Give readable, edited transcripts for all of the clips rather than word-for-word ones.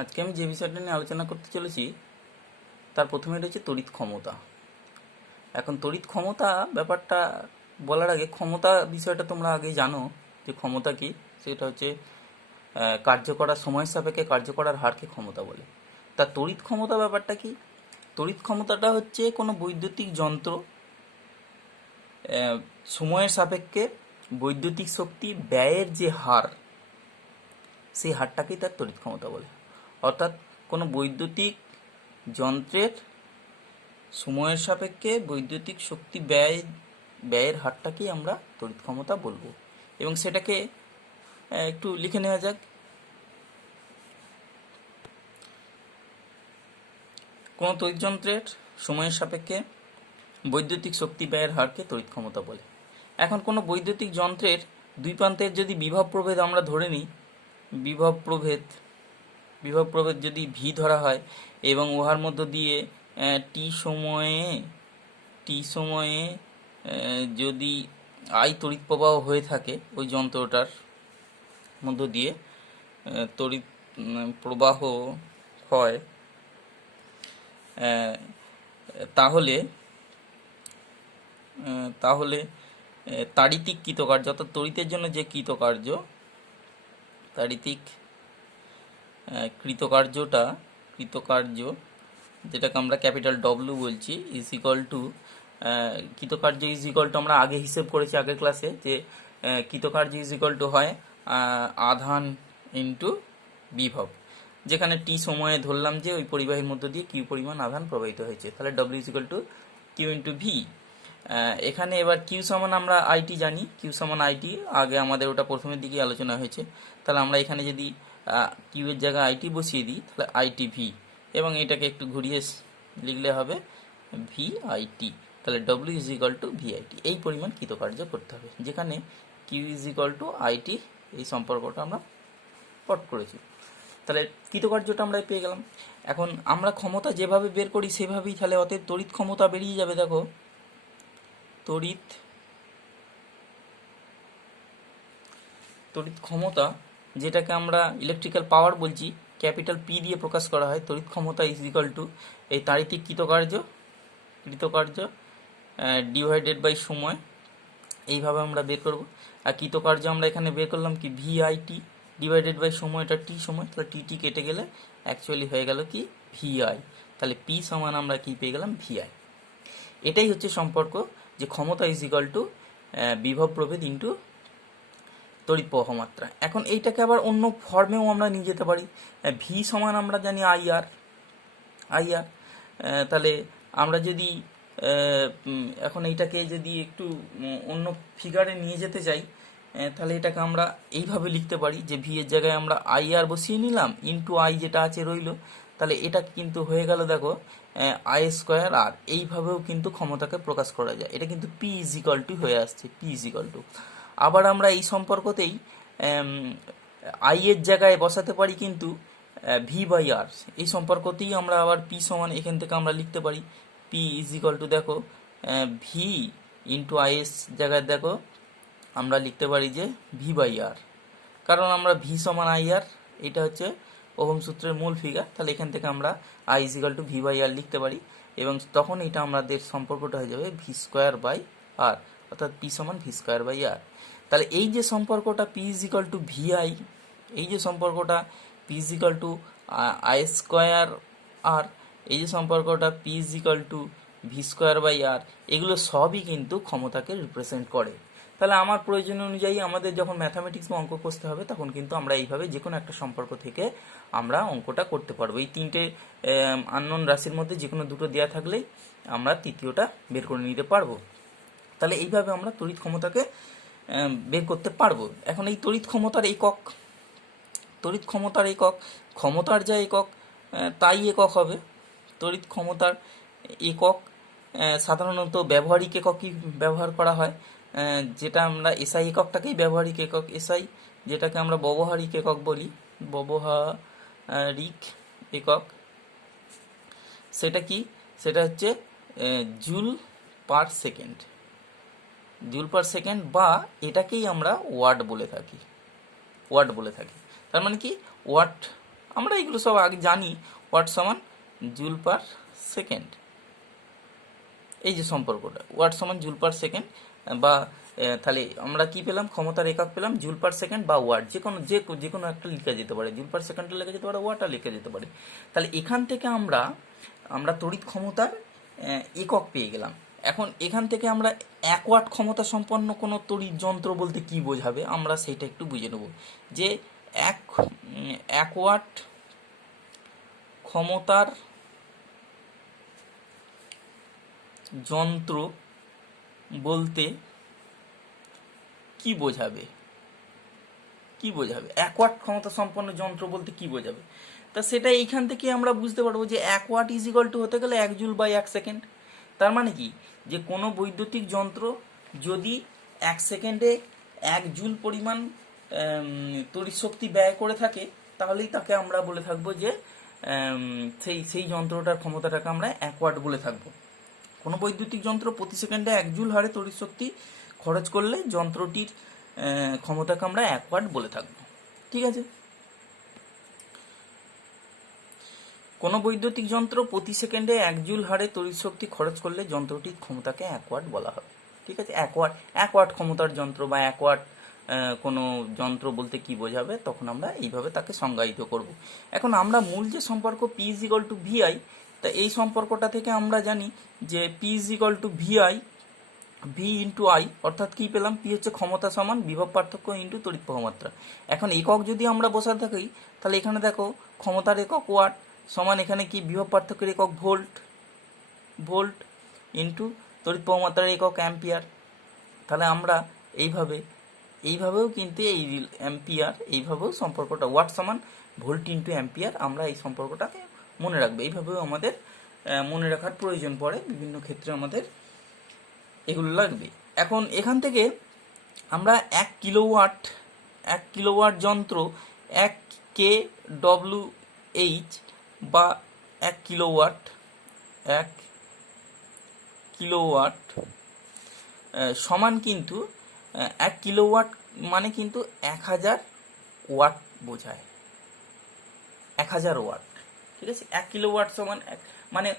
আজকে আমি যে বিষয়টা নিয়ে আলোচনা করতে চলেছি তার প্রথমে রয়েছে তড়িৎ ক্ষমতা। এখন তড়িৎ ক্ষমতা ব্যাপারটা বলার আগে ক্ষমতা বিষয়টা তোমরা আগে জানো যে ক্ষমতা কি। সেটা হচ্ছে কার্য করার সময়ের সাপেক্ষে কার্য করার হারকে ক্ষমতা বলে। তা তড়িৎ ক্ষমতা ব্যাপারটা কি? তড়িৎ ক্ষমতাটা হচ্ছে কোনো বৈদ্যুতিক যন্ত্র সময়ের সাপেক্ষে বৈদ্যুতিক শক্তি ব্যয়ের যে হার, সেই হারটাকেই তার তড়িৎ ক্ষমতা বলে। অর্থাৎ কোনো বৈদ্যুতিক যন্ত্রের সময়ের সাপেক্ষে বৈদ্যুতিক শক্তি ব্যয়ের হারটাকেই আমরা তড়িৎ ক্ষমতা বলবো। এবং সেটাকে একটু লিখে নেওয়া যাক। কোনো তড়িৎ যন্ত্রের সময়ের সাপেক্ষে বৈদ্যুতিক শক্তি ব্যয়ের হারকে তড়িৎ ক্ষমতা বলে। এখন কোনো বৈদ্যুতিক যন্ত্রের দুই প্রান্তের যদি বিভব প্রভেদ আমরা ধরে নিই, বিভব প্রভেদ যদি ভি ধরা হয় এবং উহার মধ্য দিয়ে টি সময়ে যদি আই তড়িৎ প্রবাহ হয়ে থাকে, ওই যন্ত্রটার মধ্য দিয়ে তড়িৎ প্রবাহ হয়, তাহলে তাড়িতিক কৃতকার্য অর্থাৎ তড়িতের জন্য যে তাড়িতিক কৃতকার্য যেটাকে আমরা ক্যাপিটাল ডব্লিউ বলছি ইজ ইকুয়াল টু কৃতকার্য ইজ ইকুয়াল টু, আমরা আগে হিসেব করেছি আগের ক্লাসে যে কৃতকার্য ইজ ইকুয়াল টু হয় আধান ইন্টু বিভব, যেখানে টি সময়ে ধরলাম যে ওই পরিবাহীর মধ্য দিয়ে কিউ পরিমাণ আধান প্রবাহিত হয়েছে, তাহলে W is equal to Q into V. এখানে এবার কিউ সমান আমরা আইটি জানি, কিউ সমান আইটি আগে আমাদের ওটা প্রথমের দিকে আলোচনা হয়েছে। তাহলে আমরা এখানে যদি কিউ এর জায়গায় আইটি বসিয়ে দিই তাহলে আইটি ভি, এবং এটাকে একটু ঘুরিয়ে লিখলে হবে ভি আইটি। তাহলে W is equal to V IT, এই পরিমাণ কৃতকার্য করতে হবে, যেখানে Q is equal to IT, এই সম্পর্কটা আমরা পট করেছি। তাহলে কৃতকার্যটা আমরা পেয়ে গেলাম। এখন আমরা ক্ষমতা যেভাবে বের করি সেভাবেই তাহলে অতএব তড়িৎ ক্ষমতা বেরিয়ে যাবে। দেখো, তড়িৎ ক্ষমতা যেটাকে আমরা ইলেকট্রিক্যাল পাওয়ার বলছি, ক্যাপিটাল পি দিয়ে প্রকাশ করা হয়। তড়িৎ ক্ষমতা ইজ ইকুয়াল টু এই তাড়িতিক কৃতকার্য ডিভাইডেড বাই সময়, এইভাবে আমরা বের করব। আর কৃতকার্য আমরা এখানে বের করলাম কি ভিআইটি ডিভাইডেড বাই সময়টা টি সময়, তাহলে টি কেটে গেলে অ্যাকচুয়ালি হয়ে গেল কি ভিআই। তাহলে পি সমান আমরা কি পেয়ে গেলাম ভিআই। এটাই হচ্ছে সম্পর্ক যে ক্ষমতা ইজ ইকুয়াল টু বিভব প্রভেদ ইন্টু তড়িৎ প্রবাহ মাত্রা। এখন এইটাকে আবার অন্য ফর্মেও আমরা নিয়ে যেতে পারি। ভি সমান আমরা জানি আইআর। তাহলে আমরা যদি এখন এইটাকে যদি একটু অন্য ফিগারে নিয়ে যেতে চাই, তাহলে এটাকে আমরা এইভাবে লিখতে পারি যে ভি এর জায়গায় আমরা আইআর বসিয়ে নিলাম ইন্টু আই যেটা আছে রইল, তাহলে এটা কিন্তু হয়ে গেল দেখো আই স্কোয়ার আর। এইভাবেও কিন্তু ক্ষমতাকে প্রকাশ করা যায়। এটা কিন্তু পি ইজ ইকুয়াল টু হয়ে আসছে, পি ইজ ইকুয়াল টু। আবার আমরা এই সম্পর্কতেই আই এর জায়গায় বসাতে পারি কিন্তু ভি বাই আর। এই সম্পর্কতেই আমরা আবার পি সমান এখান থেকে আমরা লিখতে পারি পি ইজ ইকুয়াল টু দেখো ভি ইন্টু আই এস জায়গায় দেখো আমরা লিখতে পারি যে ভি বাই আর, কারণ আমরা ভি সমান আই আর, এটা হচ্ছে ওহম সূত্রের মূল ফিগার। তাহলে এখান থেকে আমরা I is equal to V by R লিখতে পারি, এবং তখন এটা আমাদের সম্পর্কটা হয়ে যাবে ভি স্কোয়ার বাই আর, অর্থাৎ পি সমান ভি স্কোয়ার বাই আর। তাহলে এই যে সম্পর্কটা P is equal to VI, এই যে সম্পর্কটা P is equal to I square R, এই যে সম্পর্কটা P is equal to V square by R, এগুলো সবই কিন্তু ক্ষমতাকে রিপ্রেজেন্ট করে। তাহলে আমার প্রয়োজন অনুযায়ী আমাদের যখন ম্যাথামেটিক্স বা অঙ্ক কষতে হবে তখন কিন্তু আমরা এইভাবে যে কোনো একটা সম্পর্ক থেকে আমরা অঙ্কটা করতে পারবো। এই তিনটে আননোন রাশির মধ্যে যে কোনো দুটো দেওয়া থাকলেই আমরা তৃতীয়টা বের করে নিতে পারবো। তাহলে এইভাবে আমরা তড়িৎ ক্ষমতাকে বের করতে পারবো। এখন এই তড়িৎ ক্ষমতার একক, ক্ষমতার যা একক তাই একক হবে। তড়িৎ ক্ষমতার একক সাধারণত ব্যবহারিক একক কি ব্যবহার করা হয়, যেটা আমরা এসআই এককটাকেই ব্যবহারিক একক, এসআই যেটাকে আমরা ব্যবহারিক একক বলি, ব্যবহারিক একক, সেটা কি, সেটা হচ্ছে জুল পার সেকেন্ড, বা এটাকেই আমরা ওয়াট বলে থাকি। তার মানে কি ওয়াট আমরা এগুলো সব আগে জানি। ওয়াট সমান জুল পার সেকেন্ড, এই যে সম্পর্কটা ওয়াট সমান জুল পার সেকেন্ড, বা তাহলে আমরা কি পেলাম, ক্ষমতার একক পেলাম জুল পার সেকেন্ড বা ওয়াট, যে কোনো একটা লেখা যেতে পারে, জুল পার সেকেন্ডটা লেখা যেতে পারে, ওয়াটটা লেখা যেতে পারে। তাহলে এখান থেকে আমরা তড়িৎ ক্ষমতার একক পেয়ে গেলাম। এখন এখান থেকে আমরা 1 ওয়াট ক্ষমতা সম্পন্ন কোনো তড়িৎ যন্ত্র বলতে কি বোঝাবে আমরা সেটা একটু বুঝে নেব, যে এক ওয়াট ক্ষমতার যন্ত্র বলতে কি বোঝাবে, 1 ওয়াট ক্ষমতা সম্পন্ন যন্ত্র বলতে কি বোঝাবে। তা সেটা এইখান থেকে আমরা বুঝতে পারবো যে 1 ওয়াট ইজ ইকুয়াল টু হতে গেলে 1 জুল বাই 1 সেকেন্ড। তার মানে কি, যে কোনো বৈদ্যুতিক যন্ত্র যদি 1 সেকেন্ডে 1 জুল পরিমাণ তড়িৎ শক্তি ব্যয় করে থাকে, তাহলেই তাকে আমরা বলে থাকবো যে সেই যন্ত্রটার ক্ষমতাটাকে আমরা 1 ওয়াট বলে থাকবো। কোনো বৈদ্যুতিক যন্ত্র প্রতি সেকেন্ডে 1 জুল হারে তড়িৎ শক্তি খরচ করলে যন্ত্রটির ক্ষমতাকে আমরা 1 ওয়াট বলে থাকবো। ঠিক আছে, কোনো বৈদ্যুতিক যন্ত্র প্রতি সেকেন্ডে 1 জুল হারে তড়িৎ শক্তি খরচ করলে যন্ত্রটির ক্ষমতাকে 1 ওয়াট বলা হবে। ঠিক আছে, 1 ওয়াট ক্ষমতার যন্ত্র বা 1 ওয়াট কোনো যন্ত্র বলতে কি বোঝাবে, তখন আমরা এইভাবে তাকে সংজ্ঞায়িত করব। এখন আমরা মূল যে সম্পর্ক P is equal to VI, তা এই সম্পর্কটা থেকে আমরা জানি যে P is equal to VI V into I, অর্থাৎ কি পেলাম, পি হচ্ছে ক্ষমতা সমান বিভব পার্থক্য ইন্টু তড়িৎ প্রবাহমাত্রা। এখন একক যদি আমরা বসাতে থাকি, তাহলে এখানে দেখো ক্ষমতার একক ওয়াট সমান এখানে কি বিভব পার্থক্যের একক ভোল্ট ইন্টু তড়িৎ প্রবাহমাত্রার একক অ্যাম্পিয়ার। তাহলে আমরা এইভাবেও কিন্তু এই অ্যাম্পিয়ার, এইভাবেও সম্পর্কটা ওয়াট সমান ভোল্ট ইন্টু অ্যাম্পিয়ার, আমরা এই সম্পর্কটাকে মনে রাখবো। এইভাবেও আমাদের মনে রাখার প্রয়োজন পড়ে, বিভিন্ন ক্ষেত্রে আমাদের এগুলো লাগবে। এখন এখান থেকে আমরা 1 কিলোওয়াট যন্ত্র 1 kWh বা 1 কিলোওয়াট সমান কিন্তু 1 কিলোওয়াট মানে কিন্তু 1000 ওয়াট বোঝায়, 1000 ওয়াট। ঠিক আছে, 1 কিলোওয়াট সমান মানে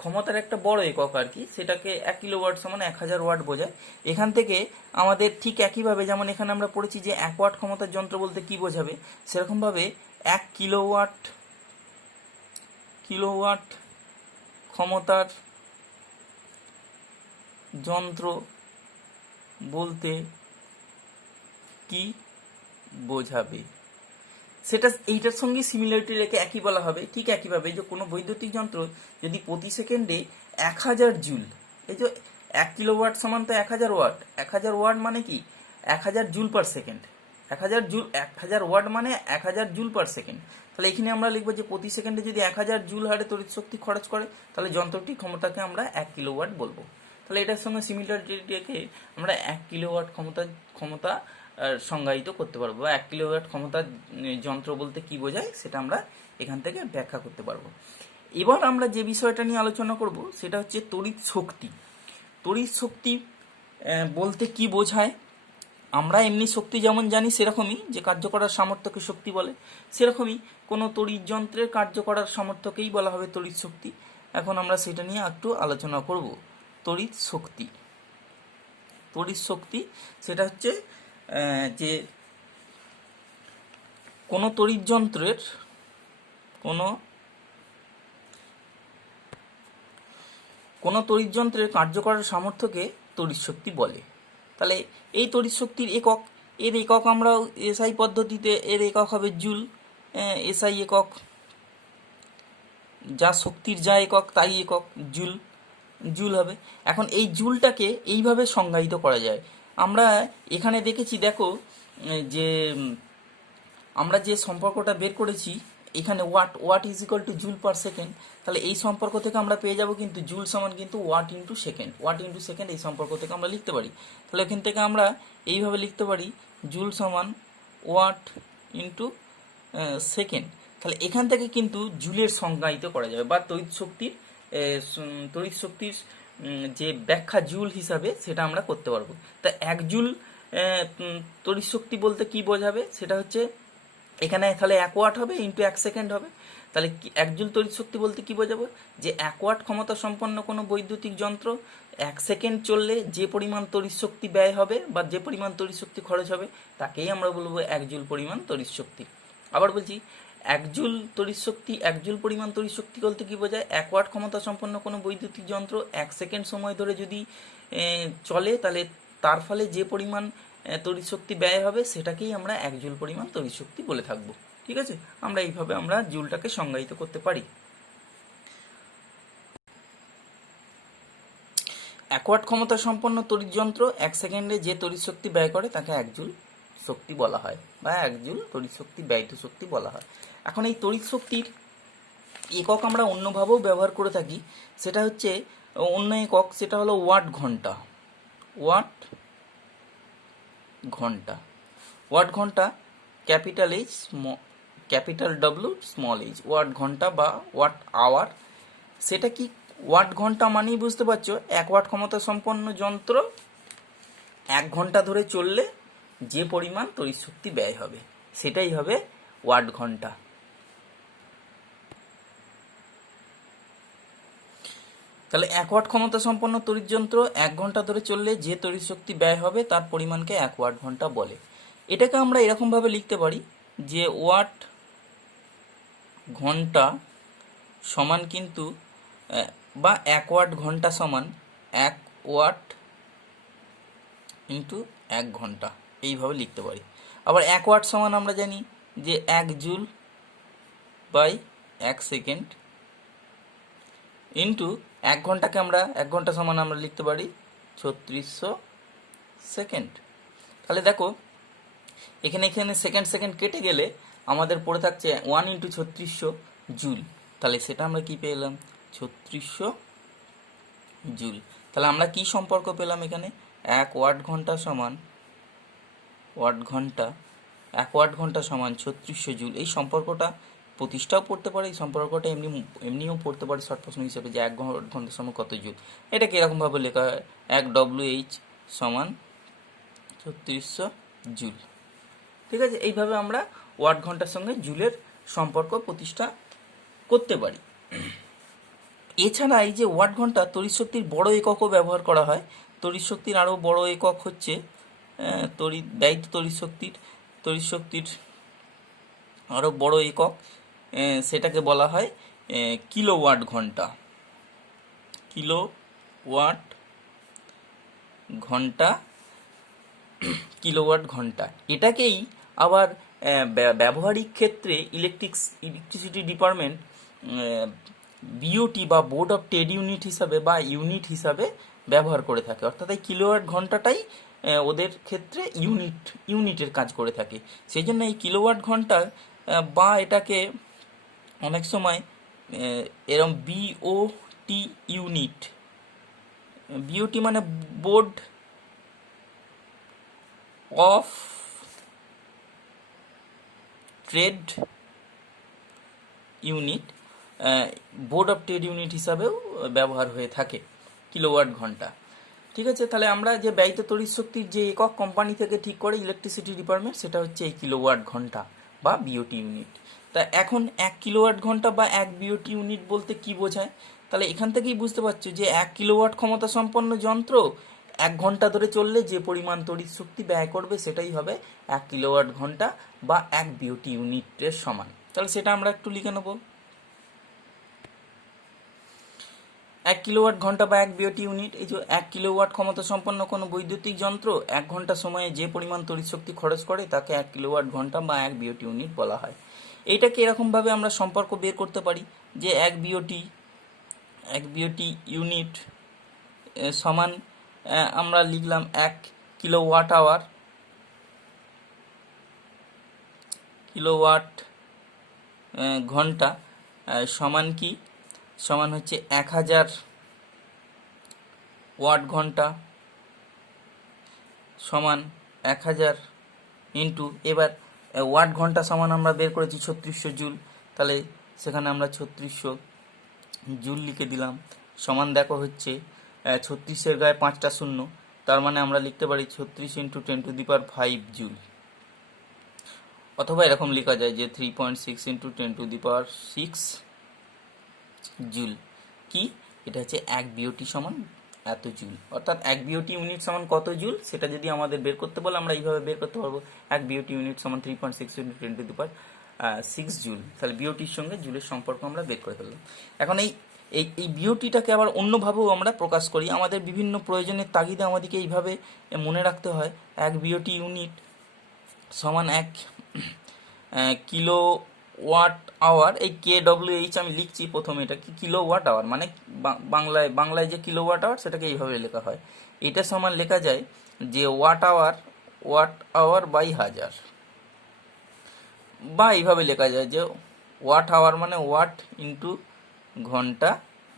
ক্ষমতার একটা বড় একক আর কি, সেটাকে 1 কিলোওয়াট সমান 1000 ওয়াট বোঝায়। এখান থেকে আমাদের ঠিক একইভাবে যেমন এখানে আমরা পড়েছি যে 1 ওয়াট ক্ষমতার যন্ত্র বলতে কি বোঝাবে, সেরকমভাবে 1 কিলোওয়াট ক্ষমতার যন্ত্র বলতে কি বোঝাবে সেটা এইটার সঙ্গে সিমিলারিটি রেখে একই বলা হবে। ঠিক একইভাবে যে কোনো বৈদ্যুতিক যন্ত্র যদি প্রতি সেকেন্ডে 1000 জুল, এই যে 1 কিলোওয়াট সমান তো 1000 ওয়াট, 1000 ওয়াট মানে কি 1000 জুল পার সেকেন্ড, 1000 ওয়াট মানে 1000 জুল পার সেকেন্ড। তাহলে এখানে আমরা লিখবো যে প্রতি সেকেন্ডে যদি 1000 জুল হারে তড়িৎ শক্তি খরচ করে, তাহলে যন্ত্রটির ক্ষমতাকে আমরা 1 কিলোওয়াট বলবো। তাহলে এটার সঙ্গে সিমিলারিটি রেখে আমরা 1 কিলোওয়াট ক্ষমতা সংজ্ঞায়িত করতে পারবো, বা 1 কিলোওয়াট ক্ষমতার যন্ত্র বলতে কি বোঝায় সেটা আমরা এখান থেকে ব্যাখ্যা করতে পারবো। এবার আমরা যে বিষয়টা নিয়ে আলোচনা করব সেটা হচ্ছে তড়িৎ শক্তি বলতে কি বোঝায়। আমরা এমনি শক্তি যেমন জানি সেরকমই, যে কার্য করার সামর্থ্যকে শক্তি বলে, সেরকমই কোনো তড়িৎ যন্ত্রের কার্য করার সামর্থ্যকেই বলা হবে তড়িৎ শক্তি। এখন আমরা সেটা নিয়ে একটু আলোচনা করব। তড়িৎ শক্তি সেটা হচ্ছে যে কোনো তড়িৎ যন্ত্রের কার্য করার সামর্থ্যকে তড়িৎ শক্তি বলে। তাহলে এই তড়িৎ শক্তির এর একক আমরা এসআই পদ্ধতিতে এর একক হবে জুল, এসআই একক, যা শক্তির যা একক তাই একক জুল হবে। এখন এই জুলটাকে এইভাবে সংজ্ঞায়িত করা যায়। আমরা এখানে দেখেছি, দেখো যে আমরা যে সম্পর্কটা বের করেছি এখানে watt is equal to joule per second, তাহলে এই সম্পর্ক থেকে আমরা পেয়ে যাব কিন্তু জুল সমান কিন্তু ওয়াট ইন্টু সেকেন্ড, এই সম্পর্ক থেকে আমরা লিখতে পারি। তাহলে এখান থেকে আমরা এইভাবে লিখতে পারি জুল সমান ওয়াট ইন্টু সেকেন্ড। তাহলে এখান থেকে কিন্তু জুলের সংজ্ঞায়িত করা যাবে, বা তড়িৎ শক্তির যে ব্যাখ্যা জুল হিসাবে সেটা আমরা করতে পারবো। তা 1 জুল তড়িৎ শক্তি বলতে কি বোঝাবে, সেটা হচ্ছে এখানে তাহলে 1 ওয়াট হবে ইন্টু 1 সেকেন্ড হবে। তাহলে 1 জুল তড়িৎ শক্তি বলতে কি বোঝাবো, যে 1 ওয়াট ক্ষমতা সম্পন্ন কোনো বৈদ্যুতিক যন্ত্র 1 সেকেন্ড চললে যে পরিমাণ তড়িৎ শক্তি ব্যয় হবে বা যে পরিমাণ তড়িৎ শক্তি খরচ হবে তাকেই আমরা বলবো 1 জুল পরিমাণ তড়িৎ শক্তি। আবার বলছি 1 জুল তড়িৎ শক্তি, 1 জুল পরিমাণ তড়িৎ শক্তি বলতে কি বোঝায়, 1 ওয়াট ক্ষমতা সম্পন্ন কোনো বৈদ্যুতিক যন্ত্র 1 সেকেন্ড সময় ধরে যদি চলে তাহলে তার ফলে যে পরিমাণ তড়িৎ শক্তি ব্যয় হবে সেটাকেই আমরা 1 জুল পরিমাণ তড়িৎ শক্তি বলে থাকবো। ঠিক আছে, আমরা এইভাবে আমরা জুলটাকে সংজ্ঞায়িত করতে পারি। 1 ওয়াট ক্ষমতা সম্পন্ন তড়িৎ যন্ত্র 1 সেকেন্ডে যে তড়িৎ শক্তি ব্যয় করে তাকে 1 জুল শক্তি বলা হয় বা 1 জুল তড়িৎ শক্তি ব্যয়িত শক্তি বলা হয়। এখন এই তড়িৎ শক্তির একক আমরা অন্যভাবেও ব্যবহার করে থাকি, সেটা হচ্ছে অন্য একক, সেটা হলো ওয়াট ঘন্টা। ওয়াট ঘন্টা, ওয়াট ঘন্টা capital H capital W small H, watt ঘন্টা বা ওয়াট আওয়ার। সেটা কি, ওয়াট ঘন্টা মানেই বুঝতে পারছো 1 ওয়াট ক্ষমতা সম্পন্ন যন্ত্র 1 ঘন্টা ধরে চললে যে পরিমাণ তড়িৎ শক্তি ব্যয় হবে সেটাই হবে ওয়াট ঘন্টা। তাহলে 1 ওয়াট ক্ষমতা সম্পন্ন তড়িৎ যন্ত্র 1 ঘন্টা ধরে চললে যে তড়িৎ শক্তি ব্যয় হবে তার পরিমাণকে 1 ওয়াট ঘন্টা বলে। এটাকে আমরা এরকমভাবে লিখতে পারি যে ওয়াট ঘন্টা সমান কিন্তু বা 1 ওয়াট ঘন্টা সমান 1 ওয়াট ইন্টু 1 ঘন্টা, এইভাবে লিখতে পারি। আবার 1 ওয়াট সমান আমরা জানি যে 1 জুল বাই 1 সেকেন্ড ইন্টু 1 ঘন্টাকে আমরা 1 ঘন্টা সমান আমরা লিখতে পারি 3600 সেকেন্ড। তাহলে দেখো এখানে সেকেন্ড সেকেন্ড কেটে গেলে আমাদের পড়ে থাকছে 1 ইন্টু 3600 জুল। তাহলে সেটা আমরা কি পেলাম, 3600 জুল। তাহলে আমরা কি সম্পর্ক পেলাম এখানে, 1 ওয়াট ঘন্টা সমান ওয়াট ঘন্টা, 1 ওয়াট ঘন্টা সমান 3600 জুল। এই সম্পর্কটা প্রতিষ্ঠাও পড়তে পারে, এই সম্পর্কটা এমনিও পড়তে পারে শর্ট প্রশ্ন হিসেবে, যে 1 ঘন্টা সমান কত জুল। এটাকে এরকমভাবে লেখা হয় 1 ডব্লিউএইচ সমান 3600 জুল। ঠিক আছে, এইভাবে আমরা ওয়াট ঘন্টার সঙ্গে জুলের সম্পর্ক প্রতিষ্ঠা করতে পারি। এছাড়া এই যে ওয়াট ঘন্টা তড়িৎ শক্তির বড় এককও ব্যবহার করা হয়। তড়িৎ শক্তির আরও বড় একক হচ্ছে ব্যয়িত তড়িৎ শক্তির আরও বড় একক, সেটাকে বলা হয় কিলোওয়াট ঘন্টা। কিলোওয়াট ঘন্টা, কিলোওয়াট ঘন্টা। এটাকেই আবার ব্যবহারিক ক্ষেত্রে ইলেকট্রিসিটি ডিপার্টমেন্ট বিওটি বা বোর্ড অফ ট্রেড ইউনিট হিসাবে বা ইউনিট হিসাবে ব্যবহার করে থাকে। অর্থাৎ এই কিলোওয়াট ঘন্টাটাই ওদের ক্ষেত্রে ইউনিটের কাজ করে থাকে। সেই জন্য এই কিলোওয়াট ঘন্টা বা এটাকে অনেক সময় এরম বিওটি ইউনিট, বিওটি মানে board of trade unit, board of trade unit হিসাবেও ব্যবহার হয়ে থাকে কিলোওয়াট ঘন্টা। ঠিক আছে, তাহলে আমরা যে ব্যয়িত তড়িৎ শক্তির যে একক কোম্পানি থেকে ঠিক করে ইলেকট্রিসিটি ডিপার্টমেন্ট, সেটা হচ্ছে এই কিলোওয়াট ঘন্টা বা বিওটি ইউনিট। তা এখন 1 কিলোওয়াট ঘন্টা বা 1 বিওটি ইউনিট বলতে কি বোঝায়, তাহলে এখান থেকেই বুঝতে পারছো যে 1 কিলোওয়াট ক্ষমতা সম্পন্ন যন্ত্র 1 ঘন্টা ধরে চললে যে পরিমাণ তড়িৎ শক্তি ব্যয় করবে সেটাই হবে 1 কিলোওয়াট ঘন্টা বা 1 বিওটি ইউনিটের সমান। তাহলে সেটা আমরা একটু লিখে নেব। 1 কিলোওয়াট ঘন্টা বা 1 বিওটি ইউনিট, এই যে 1 কিলোওয়াট ক্ষমতা সম্পন্ন কোনো বৈদ্যুতিক যন্ত্র 1 ঘন্টা সময়ে যে পরিমাণ তড়িৎ শক্তি খরচ করে তাকে 1 কিলোওয়াট ঘন্টা বা 1 বিওটি ইউনিট বলা হয়। এইটাকে এরকমভাবে আমরা সম্পর্ক বের করতে পারি যে 1 বিওটি ইউনিট সমান আমরা লিখলাম 1 কিলোওয়াট আওয়ার, কিলোওয়াট ঘন্টা সমান কি, সমান হচ্ছে 1000 ওয়াট ঘন্টা সমান 1000 ইন্টু, এবার ওয়াট ঘন্টা সমান আমরা বের করেছি 3600 জুল, তাহলে সেখানে আমরা 3600 জুল লিখে দিলাম। সমান দেখো হচ্ছে 36-এর গায়ে 5টা শূন্য, তার মানে আমরা লিখতে পারি 36 × 10⁵ জুল। অথবা এরকম লেখা যায় যে 3.6 ইন্টু 10⁶ জুল। কি এটা হচ্ছে 1 বিওটি সমান এত জুল, অর্থাৎ 1 বিওটি ইউনিট সমান কত জুল সেটা যদি আমাদের বের করতে বলে আমরা এইভাবে বের করতে পারবো। 1 বিওটি ইউনিট সমান 3.6 ইন্টু 10⁶ জুল। তাহলে বিওটির সঙ্গে জুলের সম্পর্ক আমরা বের করে ফেললাম। এখন এই এই এই বিওটিটাকে আবার অন্যভাবেও আমরা প্রকাশ করি। আমাদের বিভিন্ন প্রয়োজনের তাগিদে আমাদেরকে এইভাবে মনে রাখতে হয় 1 বিওটি ইউনিট সমান 1 কিলো ওয়াট আওয়ার। এই KWH আমি লিখছি প্রথমে, এটা কি কিলো ওয়াট আওয়ার, মানে বাংলায় যে কিলো ওয়াট আওয়ার সেটাকে এইভাবে লেখা হয়। এটা সমান লেখা যায় যে ওয়াট আওয়ার বাই হাজার, বা এইভাবে লেখা যায় যে ওয়াট আওয়ার মানে ওয়াট ইন্টু ঘন্টা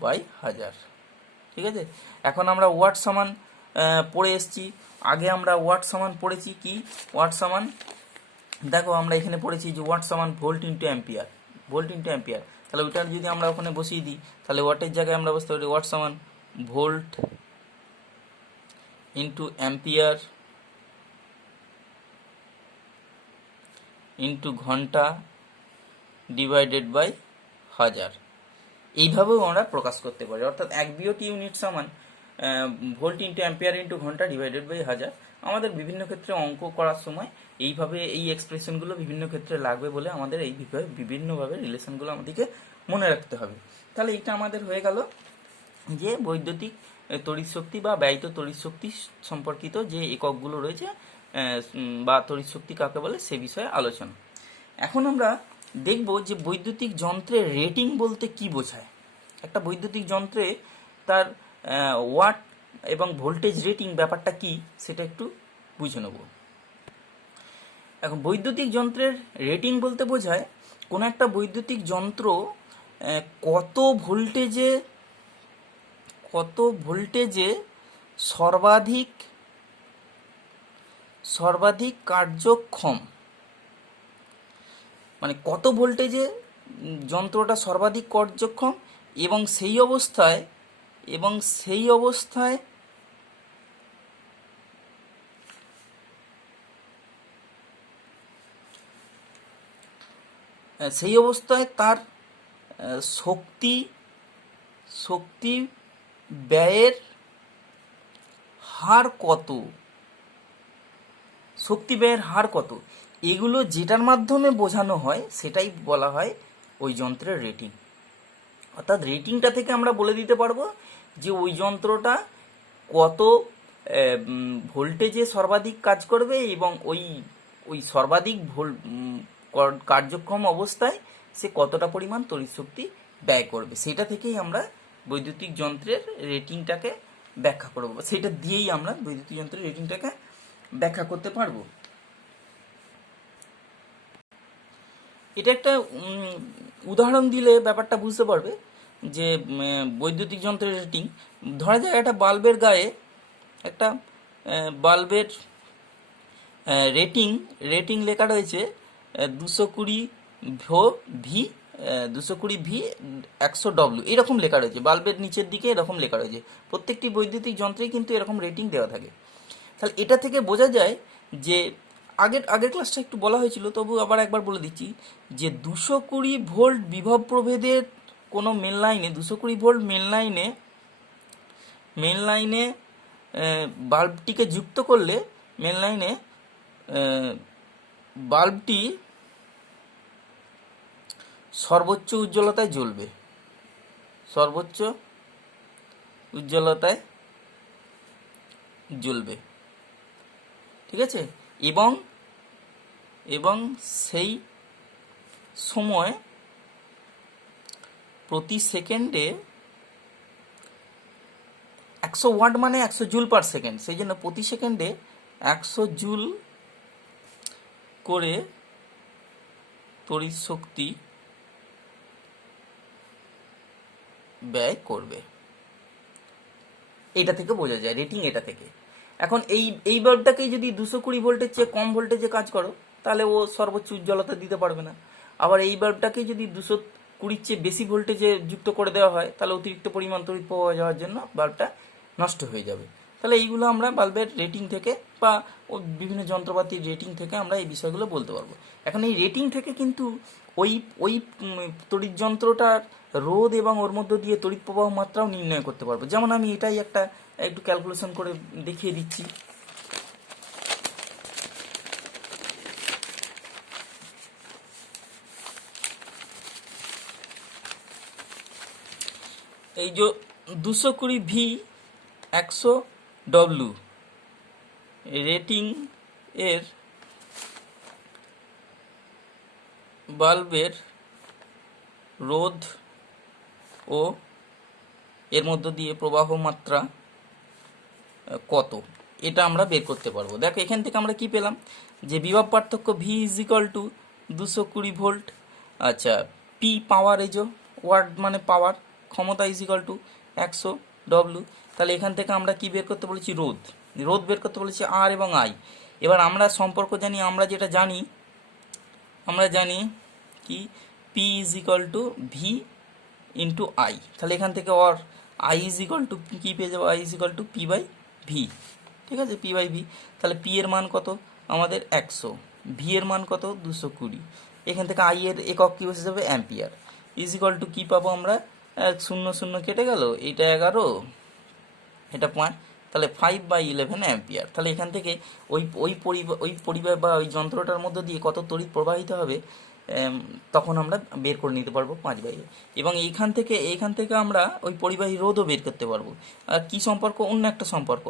বাই হাজার। ঠিক আছে, এখন আমরা ওয়াট সমান পড়ে এসছি। আগে আমরা ওয়াট সমান পড়েছি কি, ওয়াট সমান দেখো আমরা এখানে পড়েছি যে ওয়াট সমান ভোল্ট ইন্টু অ্যাম্পিয়ার, তাহলে ওইটা যদি আমরা ওখানে বসিয়ে দিই তাহলে ওয়াটের জায়গায় আমরা বসতে পারি ওয়াট সমান ভোল্ট ইন্টু অ্যাম্পিয়ার ইন্টু ঘন্টা ডিভাইডেড বাই হাজার। এইভাবেও আমরা প্রকাশ করতে পারি, অর্থাৎ 1 বিওটি ইউনিট সমান ভোল্ট ইন্টু অ্যাম্পিয়ার ইন্টু ঘন্টা ডিভাইডেড বাই হাজার। আমাদের বিভিন্ন ক্ষেত্রে অঙ্ক করার সময় এইভাবে এই এক্সপ্রেশনগুলো বিভিন্ন ক্ষেত্রে লাগবে বলে আমাদের এই বিভিন্নভাবে রিলেশনগুলো আমাদেরকে মনে রাখতে হবে। তাহলে এটা আমাদের হয়ে গেল যে বৈদ্যুতিক তড়িৎ শক্তি বা ব্যয়িত তড়িৎ শক্তি সম্পর্কিত যে এককগুলো রয়েছে বা তড়িৎ শক্তি কাকে বলে সে বিষয়ে আলোচনা। এখন আমরা দেখব যে বৈদ্যুতিক যন্ত্রের রেটিং বলতে কি বোঝায়। একটা বৈদ্যুতিক যন্ত্রে তার ওয়াট এবং ভোল্টেজ রেটিং ব্যাপারটা কি সেটা একটু বুঝে নেব। এখন বৈদ্যুতিক যন্ত্রের রেটিং বলতে বোঝায় কোনো একটা বৈদ্যুতিক যন্ত্র কত ভোল্টেজে সর্বাধিক কার্যক্ষম, মানে কত ভোল্টেজে যন্ত্রটা সর্বাধিক কার্যক্ষম এবং সেই অবস্থায় তার শক্তি ব্যয়ের হার কত, এগুলো যেটার মাধ্যমে বোঝানো হয় সেটাই বলা হয় ওই যন্ত্রের রেটিং। অর্থাৎ রেটিংটা থেকে আমরা বলে দিতে পারবো যে ওই যন্ত্রটা কত ভোল্টেজে সর্বাধিক কাজ করবে এবং ওই সর্বাধিক কার্যক্ষম অবস্থায় সে কতটা পরিমাণ তড়িৎ শক্তি ব্যয় করবে। সেটা থেকেই আমরা বৈদ্যুতিক যন্ত্রের রেটিংটাকে ব্যাখ্যা করব, সেটা দিয়েই আমরা বৈদ্যুতিক যন্ত্রের রেটিংটাকে ব্যাখ্যা করতে পারবো। এটা একটা উদাহরণ দিলে ব্যাপারটা বুঝতে পারবে যে বৈদ্যুতিক যন্ত্রের রেটিং। ধরা যায় একটা বাল্বের গায়ে একটা বাল্বের রেটিং লেখা রয়েছে 220 ভি 100 W, এরকম লেখা রয়েছে বাল্বের নিচের দিকে, এরকম লেখা রয়েছে। প্রত্যেকটি বৈদ্যুতিক যন্ত্রেই কিন্তু এরকম রেটিং দেওয়া থাকে। তাহলে এটা থেকে বোঝা যায় যে আগের ক্লাসটা একটু বলা হয়েছিল, তবু আবার একবার বলে দিচ্ছি যে 220 ভোল্ট বিভব প্রভেদের কোনো মেন লাইনে 220 ভোল্ট মেন লাইনে বাল্বটিকে যুক্ত করলে মেন লাইনে বাল্বটি সর্বোচ্চ উজ্জ্বলতায় জ্বলবে। ঠিক আছে, এবং সেই সময় প্রতি সেকেন্ডে 100 ওয়াট মানে 100 জুল পার সেকেন্ড, সেই জন্য প্রতি সেকেন্ডে 100 জুল করে তড়িৎ শক্তি ব্যয় করবে। এটা থেকে বোঝা যায় রেটিং, এটা থেকে। এখন এই বাল্বটাকেই যদি 220 ভোল্টের চেয়ে কম ভোল্টেজে কাজ করো তাহলে ও সর্বোচ্চ উজ্জ্বলতা দিতে পারবে না। আবার এই বাল্বটাকেই যদি 220 চেয়ে বেশি ভোল্টেজে যুক্ত করে দেওয়া হয় তাহলে অতিরিক্ত পরিমাণ তড়িৎ প্রবাহ যাওয়ার জন্য বাল্বটা নষ্ট হয়ে যাবে। তাহলে এইগুলো আমরা বাল্বের রেটিং থেকে বা বিভিন্ন যন্ত্রপাতির রেটিং থেকে আমরা এই বিষয়গুলো বলতে পারবো। এখন এই রেটিং থেকে কিন্তু ওই ওই তড়িৎ যন্ত্রটার রোধ এবং ওর মধ্য দিয়ে তড়িৎ প্রবাহ মাত্রাও নির্ণয় করতে পারবো। যেমন আমি এটাই একটু ক্যালকুলেশন করে দেখিয়ে দিচ্ছি। এই যে 220 ভি 100 ডব্লু রেটিং এর বাল্বের রোধ ও এর মধ্য দিয়ে প্রবাহ মাত্রা কত, এটা আমরা বের করতে পারবো। দেখো এখান থেকে আমরা কি পেলাম, যে বিভব পার্থক্য V is equal two 220 volt, আচ্ছা পি পাওয়ার, এই যে ওয়াট মানে পাওয়ার, ক্ষমতা ইজ ইকাল টু 100 ডব্লু। তাহলে এখান থেকে আমরা কি বের করতে বলেছি, রোধ বের করতে বলেছি আর এবং আই। এবার আমরা সম্পর্ক জানি, আমরা যেটা জানি, আমরা জানি কি P is equal to V into I. তাহলে এখান থেকে ওর আই ইজ ইকাল টু কি পেয়ে যাবো, I is equal to P by V. ঠিক আছে, পি বাই ভি। তাহলে পি এর মান কত আমাদের 100, ভি এর মান কত 220। এখান থেকে আই এর একক কি বসে যাবে, অ্যাম্পিয়ার। ইজ ইকাল টু কি পাবো আমরা, 0 0 কেটে গেল, এটা 11, এটা 5, তাহলে 5/11 অ্যাম্পিয়ার। তাহলে এখান থেকে ওই পরিবাহ বা ওই যন্ত্রটার মধ্যে দিয়ে কত তড়িৎ প্রবাহিত হবে তখন আমরা বের করে নিতে পারবো 5/11। এবং এইখান থেকে আমরা ওই পরিবাহী রোধও বের করতে পারবো। আর কি সম্পর্ক, অন্য একটা সম্পর্ক।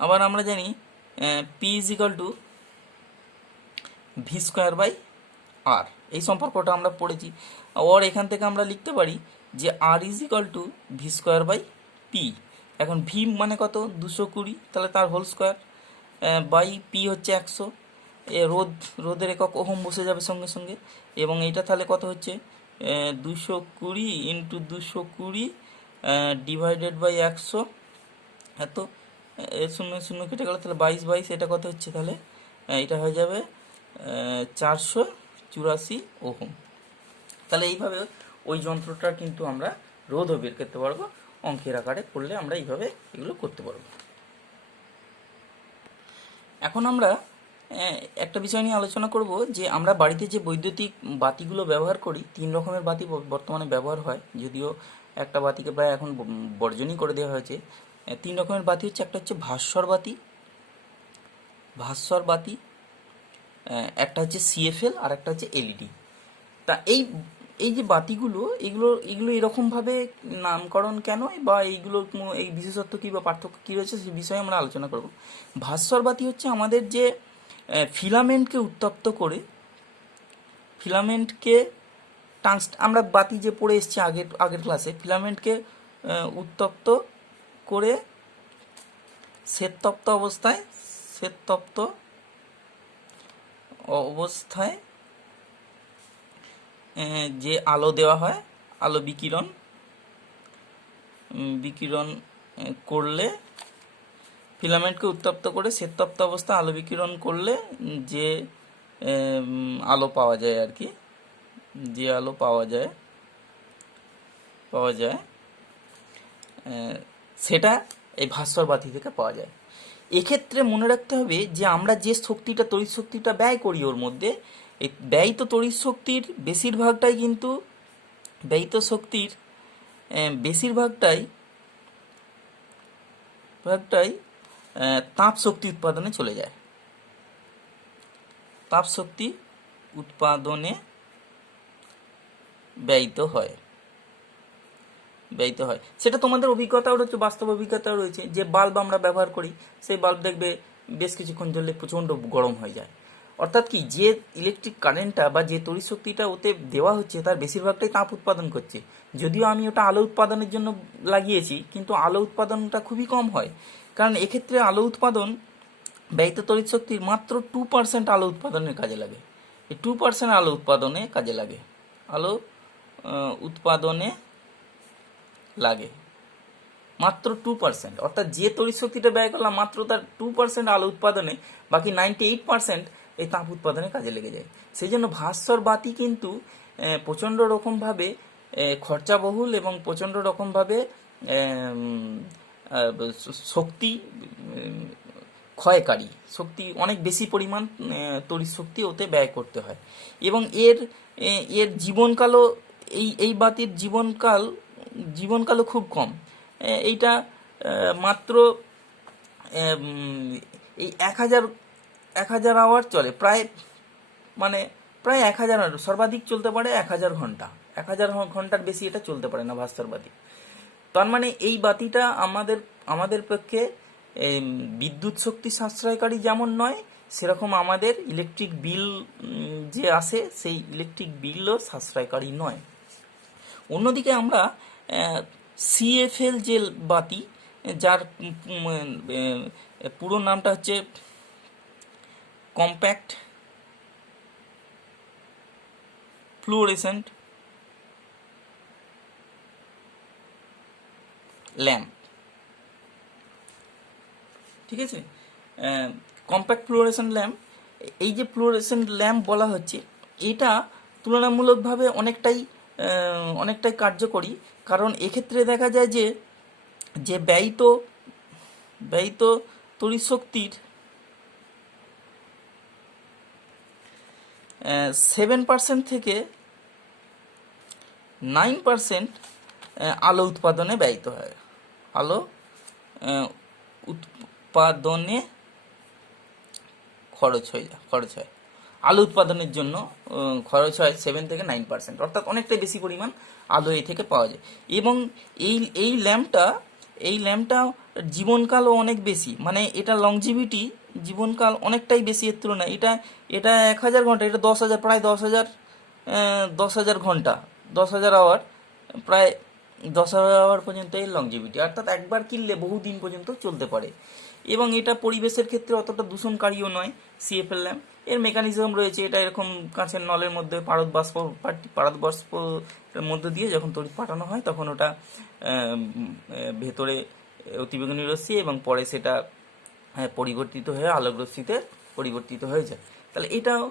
আবার আমরা জানি P is equal to V square by R, এই সম্পর্কটা আমরা পড়েছি। ওর এখান থেকে আমরা লিখতে পারি যে R is equal to V square by P. এখন ভি মানে কত 220, তাহলে তার হোল স্কোয়ার বাই পি হচ্ছে 100, রোধের একক ওহম বসে যাবে সঙ্গে সঙ্গে। এবং এইটা তাহলে কত হচ্ছে 220 ইন্টু 220 ডিভাইডেড বাই 100, এত 0 0 কেটে গেল, তাহলে 22 এটা কত হচ্ছে, তাহলে এটা হয়ে যাবে 484 ওহম। তাহলে এইভাবে ওই যন্ত্রটার কিন্তু আমরা রোধও বের করতে পারবো, অঙ্কের আকারে করলে আমরা এইভাবে এগুলো করতে পারবো। এখন আমরা একটা বিষয় নিয়ে আলোচনা করব, যে আমরা বাড়িতে যে বৈদ্যুতিক বাতিগুলো ব্যবহার করি, 3 রকমের বাতি বর্তমানে ব্যবহার হয়, যদিও একটা বাতিকে প্রায় এখন বর্জনই করে দেওয়া হয়েছে। 3 রকমের বাতি হচ্ছে, একটা হচ্ছে ভাস্বর বাতি, একটা হচ্ছে সিএফএল, আর একটা হচ্ছে এলইডি। তা এই যে বাতিগুলো, এগুলো এরকমভাবে নামকরণ কেন, বা এইগুলোর এই বিশেষত্ব কী বা পার্থক্য কী রয়েছে, সেই বিষয়ে আমরা আলোচনা করব। ভাস্বর বাতি হচ্ছে আমাদের যে ফিলামেন্টকে উত্তপ্ত করে, আমরা বাতি যে পড়ে এসেছি আগের ক্লাসে, ফিলামেন্টকে উত্তপ্ত করে শ্বেততপ্ত অবস্থায় যে আলো দেওয়া হয়, আলো বিকিরণ করলে, ফিলামেন্টকে উত্তপ্ত করে শ্বেততপ্ত অবস্থায় আলো বিকিরণ করলে যে আলো পাওয়া যায় আর কি, যে আলো পাওয়া যায় সেটা এই ভাস্বর বাতি থেকে পাওয়া যায়। এক্ষেত্রে মনে রাখতে হবে যে আমরা যে তড়িৎ শক্তিটা ব্যয় করি, ওর মধ্যে এই ব্যয়িত তড়িৎ শক্তির বেশিরভাগটাই তাপ শক্তি উৎপাদনে চলে যায়, তাপ শক্তি উৎপাদনে ব্যয়িত হয়। সেটা তোমাদের অভিজ্ঞতাও রয়েছে, বাস্তব অভিজ্ঞতাও রয়েছে, যে বাল্ব আমরা ব্যবহার করি, সেই বাল্ব দেখবে বেশ কিছুক্ষণ জ্বললে প্রচণ্ড গরম হয়ে যায়। অর্থাৎ কি, যে ইলেকট্রিক কারেন্টটা বা যে তড়িৎ শক্তিটা ওতে দেওয়া হচ্ছে তার বেশিরভাগটাই তাপ উৎপাদন করছে। যদিও আমি ওটা আলো উৎপাদনের জন্য লাগিয়েছি, কিন্তু আলো উৎপাদনটা খুবই কম হয়, কারণ এক্ষেত্রে আলো উৎপাদন ব্যয়িত তড়িৎ শক্তির মাত্র 2% আলো উৎপাদনের কাজে লাগে। এই 2% আলো উৎপাদনে কাজে লাগে, মাত্র 2%। অর্থাৎ যে তড়িৎ শক্তিটা ব্যয় করলাম মাত্র তার 2% আলো উৎপাদনে, বাকি 98% এই তাপ উৎপাদনে কাজে লেগে যায়। সেই জন্য ভাস্বর বাতি কিন্তু প্রচণ্ড রকমভাবে খরচাবহুল এবং প্রচণ্ড রকমভাবে শক্তি ক্ষয়কারী, শক্তি অনেক বেশি পরিমাণ তড়িৎ শক্তি ওতে ব্যয় করতে হয়। এবং এর জীবনকালও, এই বাতির জীবনকালও খুব কম। এইটা মাত্র এই 1000 আওয়ার চলে, মানে প্রায় 1000, সর্বাধিক চলতে পারে 1000 ঘন্টা। 1000 ঘন্টার বেশি এটা চলতে পারে না ভাস্কর বাতি। তার মানে এই বাতিটা আমাদের পক্ষে বিদ্যুৎ শক্তি সাশ্রয়কারী যেমন নয়, সেরকম আমাদের ইলেকট্রিক বিল যে আসে সেই ইলেকট্রিক বিলও সাশ্রয়কারী নয়। অন্যদিকে আমরা সিএফএল যে বাতি, যার পুরো নামটা হচ্ছে কম্প্যাক্ট ফ্লুওরেসেন্ট ল্যাম্প, ঠিক আছে, কম্প্যাক্ট ফ্লুওরেসেন্ট ল্যাম্প, এই যে ফ্লুওরেসেন্ট ল্যাম্প বলা হচ্ছে, এটা তুলনামূলকভাবে অনেকটাই কার্যকরী। কারণ এক্ষেত্রে দেখা যায় যে ব্যয়িত তড়িৎ শক্তির 7% থেকে 9% আলো উৎপাদনে ব্যয়িত হয়। আলো উৎপাদনে খরচ হয়, আলো উৎপাদনের জন্য খরচ হয় 7 থেকে 9%, অর্থাৎ অনেকটাই বেশি পরিমাণ আলো এ থেকে পাওয়া যায়। এবং এই ল্যাম্পটা জীবনকালও অনেক বেশি, মানে এটা লংজিভিটি, জীবনকাল অনেকটাই বেশি এর তুলনায়। এটা 1000 ঘন্টা, এটা 10,000, প্রায় 10,000 ঘন্টা, 10,000 আওয়ার, প্রায় 10,000 আওয়ার পর্যন্ত এর লংজিভিটি, অর্থাৎ একবার কিনলে বহুদিন পর্যন্ত চলতে পারে। এবং এটা পরিবেশের ক্ষেত্রে অতটা দূষণকারীও নয় সিএফএল ল্যাম্প। এর মেকানিজম রয়েছে, এটা এরকম কাঁচের নলের মধ্যে পারদ বাষ্পের মধ্যে দিয়ে যখন তড়িৎ পাঠানো হয়, তখন ওটা ভেতরে অতিবেগুনি রশ্মি এবং পরে সেটা পরিবর্তিত হয়ে আলোক রশ্মিতে পরিবর্তিত হয়ে যায়। তাহলে এটাও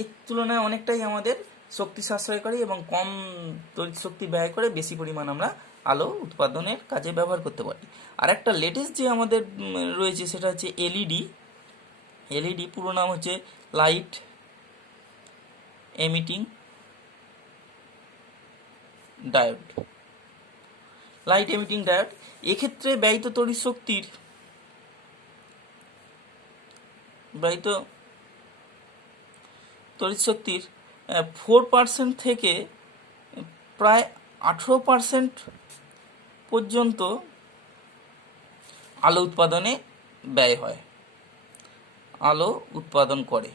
এর তুলনায় অনেকটাই আমাদের শক্তি সাশ্রয়কারী এবং কম তড়িৎ শক্তি ব্যয় করে বেশি পরিমাণ আমরা আলো উৎপাদনের কাজে ব্যবহার করতে পারি। আর একটা লেটেস্ট যে আমাদের রয়েছে সেটা হচ্ছে এলইডি, পুরো নাম হচ্ছে লাইট এমিটিং ডায়োড। এক্ষেত্রে ব্যয়িত তড়িৎ শক্তির 4% থেকে প্রায় 18% পর্যন্ত আলো উৎপাদনে ব্যয় হয়, আলো উৎপাদন করে।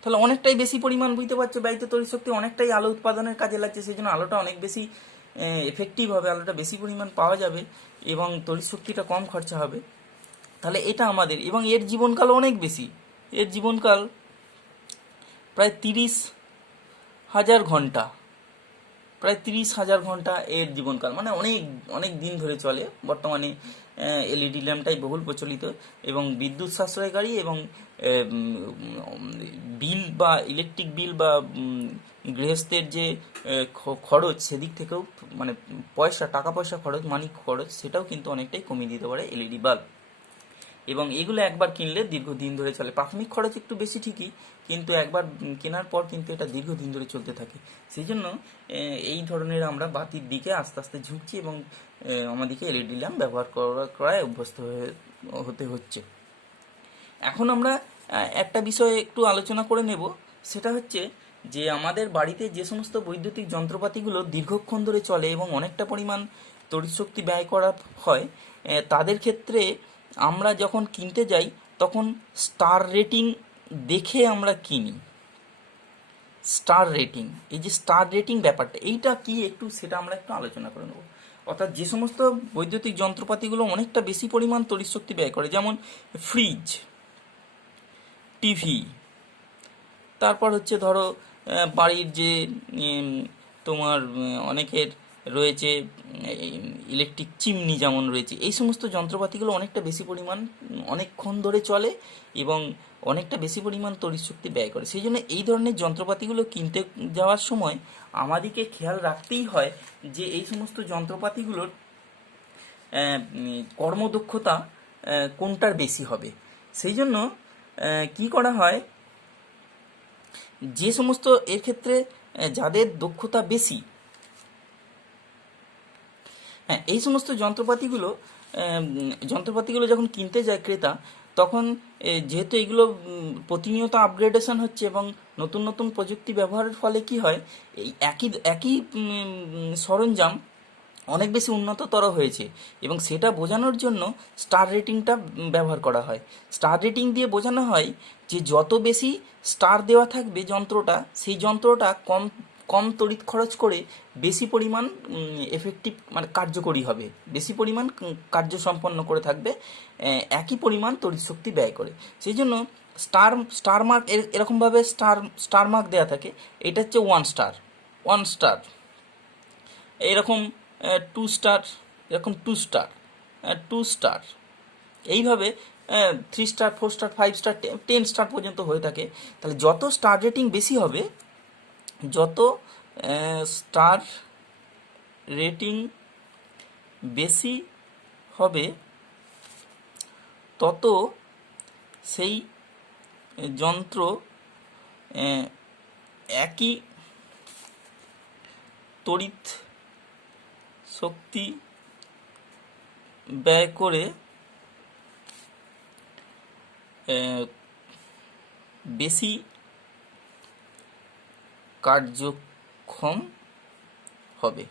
তাহলে অনেকটাই বেশি পরিমাণ, বুঝতে পারছো, ব্যয়িত তড়িৎ শক্তি অনেকটাই আলো উৎপাদনের কাজে লাগছে। সেই জন্য আলোটা অনেক বেশি এফেক্টিভ হবে, আলোটা বেশি পরিমাণ পাওয়া যাবে এবং তড়িৎ শক্তিটা কম খরচা হবে। তাহলে এটা আমাদের, এবং এর জীবনকাল অনেক বেশি। এর জীবনকাল প্রায় 30,000 ঘন্টা, এর জীবনকাল, মানে অনেক দিন ধরে চলে। বর্তমানে এলইডি ল্যাম্পটাই বহুল প্রচলিত এবং বিদ্যুৎ সাশ্রয়কারী, এবং বিল বা ইলেকট্রিক বিল বা গৃহস্থের যে খরচ, সেদিক থেকেও, মানে টাকা পয়সা খরচ, মানি খরচ, সেটাও কিন্তু অনেকটাই কমিয়ে দিতে পারে এলইডি বাল্ব। এবং এগুলো একবার কিনলে দীর্ঘদিন ধরে চলে। প্রাথমিক খরচ একটু বেশি ঠিকই, কিন্তু একবার কেনার পর কিন্তু এটা দীর্ঘদিন ধরে চলতে থাকে। সেই জন্য এই ধরনের আমরা বাতির দিকে আস্তে আস্তে ঝুঁকছি এবং আমাদেরকে এলইডি ল্যাম্প ব্যবহার করায় অভ্যস্ত হতে হচ্ছে। এখন আমরা একটা বিষয়ে একটু আলোচনা করে নেব, সেটা হচ্ছে যে আমাদের বাড়িতে যে সমস্ত বৈদ্যুতিক যন্ত্রপাতিগুলো দীর্ঘক্ষণ ধরে চলে এবং অনেকটা পরিমাণ তড়িৎ শক্তি ব্যয় করা হয়, তাদের ক্ষেত্রে আমরা যখন কিনতে যাই তখন স্টার রেটিং দেখে আমরা কিনি। এই যে স্টার রেটিং ব্যাপারটা, এইটা কি একটু সেটা আমরা একটু আলোচনা করে নেব। অর্থাৎ যে সমস্ত বৈদ্যুতিক যন্ত্রপাতিগুলো অনেকটা বেশি পরিমাণ তড়িৎ শক্তি ব্যয় করে, যেমন ফ্রিজ, টিভি, তারপর হচ্ছে ধরো বাড়ির যে তোমার অনেকের রয়েছে ইলেকট্রিক চিমনি যেমন রয়েছে, এই সমস্ত যন্ত্রপাতিগুলো অনেকটা বেশি পরিমাণ অনেকক্ষণ ধরে চলে এবং অনেকটা বেশি পরিমাণ তড়িৎ শক্তি ব্যয় করে। সেই জন্য এই ধরনের যন্ত্রপাতিগুলো কিনতে যাওয়ার সময় আমাদেরকে খেয়াল রাখতেই হয় যে এই সমস্ত যন্ত্রপাতিগুলোর কর্মদক্ষতা কোনটার বেশি হবে। সেই জন্য কি করা হয়, যে সমস্ত এর ক্ষেত্রে যাদের দক্ষতা বেশি, হ্যাঁ, এই সমস্ত যন্ত্রপাতিগুলো যখন কিনতে যায় ক্রেতা, তখন যেহেতু এগুলো প্রতিনিয়ত আপগ্রেডেশন হচ্ছে এবং নতুন নতুন প্রযুক্তি ব্যবহারের ফলে কি হয়, এই একই একই সরঞ্জাম অনেক বেশি উন্নততর হয়েছে এবং সেটা বোঝানোর জন্য স্টার রেটিংটা ব্যবহার করা হয়। স্টার রেটিং দিয়ে বোঝানো হয় যে যত বেশি স্টার দেওয়া থাকবে যন্ত্রটা, সেই যন্ত্রটা কম কম তড়িৎ খরচ করে বেশি পরিমাণ এফেক্টিভ মানে কার্যকরী হবে, বেশি পরিমাণ কার্য সম্পন্ন করে থাকবে একই পরিমাণ তড়িৎ শক্তি ব্যয় করে। সেই জন্য স্টার স্টার মার্ক এরকমভাবে স্টার মার্ক দেওয়া থাকে। এটা হচ্ছে 1 স্টার, 1 স্টার, এরকম 2 স্টার, এরকম 2 স্টার, 2 স্টার, এইভাবে 3 স্টার, 4 স্টার, 5 স্টার, 10 স্টার পর্যন্ত হয়ে থাকে। তাহলে যত স্টার রেটিং বেশি হবে, যত স্টার রেটিং বেশি হবে, তত সেই যন্ত্র একই তড়িৎ শক্তি ব্যয় করে বেশি কার্যক্ষম হবে।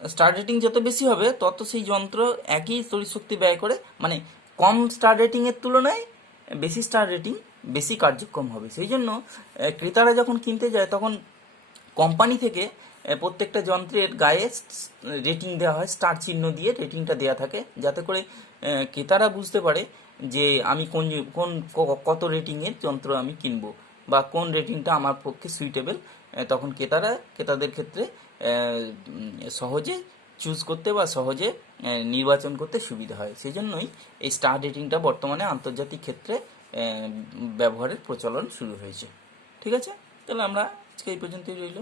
স্টার রেটিং যত বেশি হবে তত সেই যন্ত্র একই তড়িৎ শক্তি ব্যয় করে, মানে কম স্টার রেটিংয়ের তুলনায় বেশি স্টার রেটিং বেশি কার্যক্ষম হবে। সেই জন্য ক্রেতারা যখন কিনতে যায় তখন কোম্পানি থেকে প্রত্যেকটা যন্ত্রের গায়ে রেটিং দেওয়া হয়, স্টার চিহ্ন দিয়ে রেটিংটা দেওয়া থাকে, যাতে করে ক্রেতারা বুঝতে পারে যে আমি কোন কোন কত রেটিংয়ের যন্ত্র আমি কিনবো বা কোন রেটিংটা আমার পক্ষে সুইটেবল। তখন ক্রেতাদের ক্ষেত্রে সহজে চুজ করতে বা সহজে নির্বাচন করতে সুবিধা হয়। সেই জন্যই এই স্টার রেটিংটা বর্তমানে আন্তর্জাতিক ক্ষেত্রে ব্যবহারের প্রচলন শুরু হয়েছে। ঠিক আছে, তাহলে আমরা আজকে এই পর্যন্তই রইল।